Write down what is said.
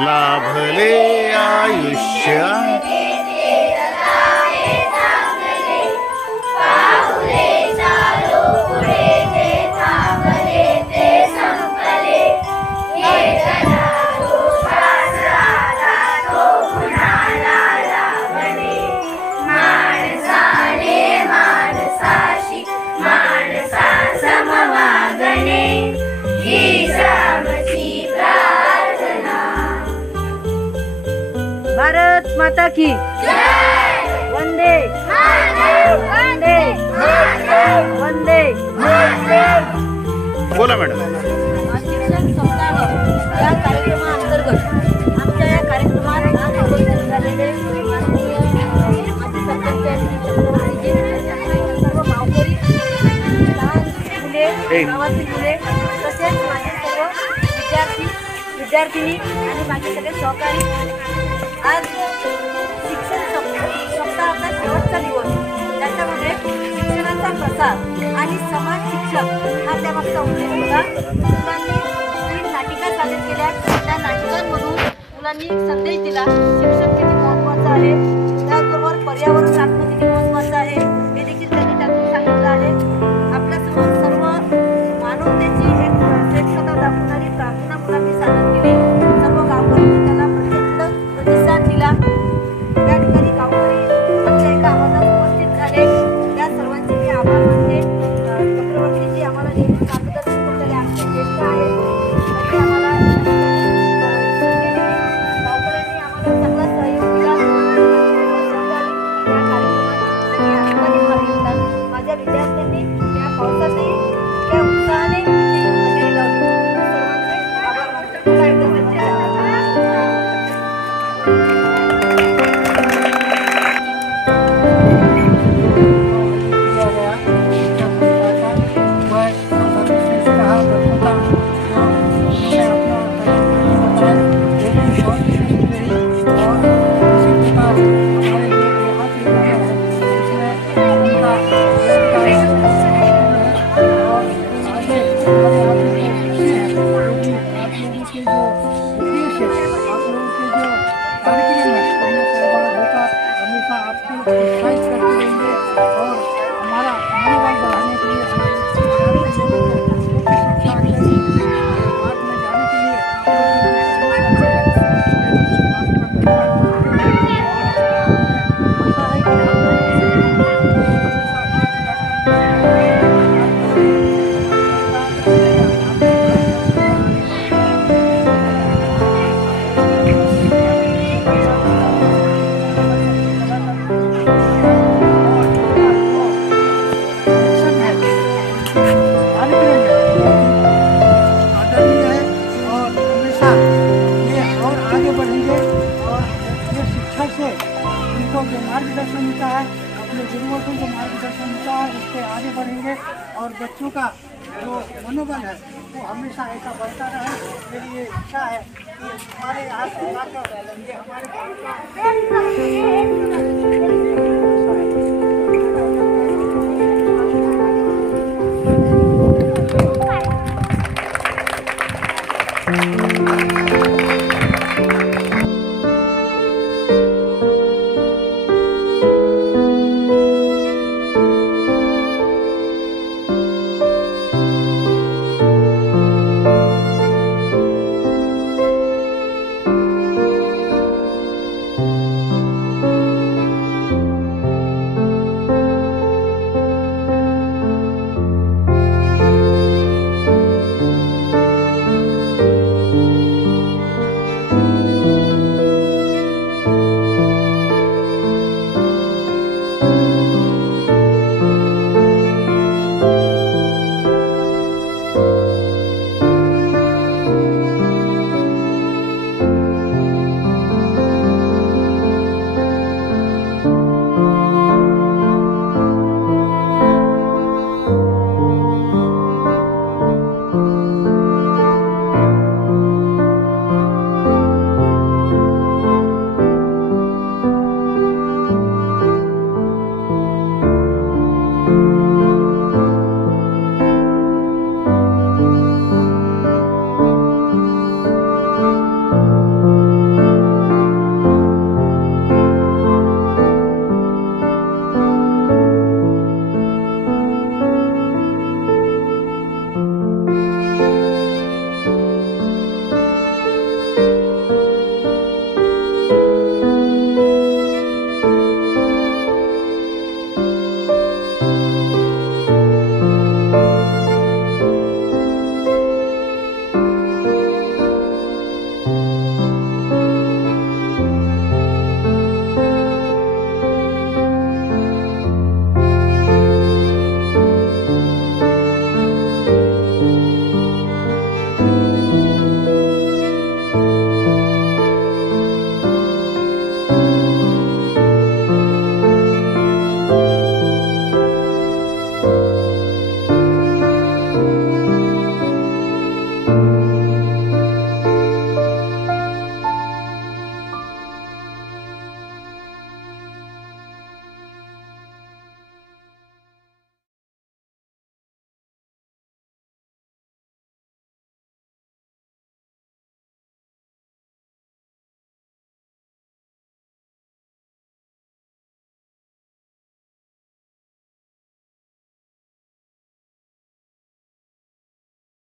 लाभले आयुष्य भारत माता की वंदे वंदे वंदे। बोला मॅडम। शिक्षण सप्ताह या कार्यक्रमाअंतर्गत आमच्या या कार्यक्रमात आज उपस्थित झालेले माननीय माजी सरपंच छत्रपतीजी सर्व गावकरी, लहान मुले, गावातील मुले तसेच माझे सर्व विद्यार्थी विद्यार्थिनी आणि माझे सगळे सहकारी, आज शिक्षण सप्ताहाचा शेवटचा दिवस, त्याच्यामध्ये शिक्षणाचा प्रसार आणि समाज शिक्षण हा त्यामागचा उद्देश होता। मुलांनी 3 नाटिका सादर केल्या। त्या नाटकांमधून मुलांनी संदेश दिला, शिक्षण किती महत्त्वाचं आहे, त्याचबरोबर पर्यावरण राखणं किती महत्त्वाचं आहे हे देखील त्यांनी त्यातून सांगितलं आहे। आपल्यासमोर सर्व मानवतेची एक श्रेष्ठता दाखवणारी प्रार्थना मुलांनी सादर केली। सर्व गावकऱ्यांनी त्याला प्रचंड प्रतिसाद दिला। या ठिकाणी गावकरी आमच्या एका आवाजात उपस्थित झाले, त्या सर्वांचे मी आभार मानते। चक्रवर्तीजी आम्हाला नेहमी मार्गदर्शन करणारे आमचे ज्येष्ठ आहेत, त्यांनी आम्हाला गावकऱ्यांनी आम्हाला चांगला सहयोग दिला। या कार्यक्रमात त्यांनी आनंदाने भाग घेतला। माझ्या विद्यार्थ्यांनी या पावसातही इतक्या उत्साहाने हजेरी लावली। सर्वांचे आभार मानते। पुन्हा एकदा सर्वांचे आभार मानते। मार्गदर्शन मिलता है, अपने गुरुओं को जो मार्गदर्शन मिलता है उससे आगे बढ़ेंगे और बच्चों का जो मनोबल है वो हमेशा ऐसा बढ़ता रहे। मेरी ये इच्छा है कि हमारे यहाँ से ये हमारे गाँव का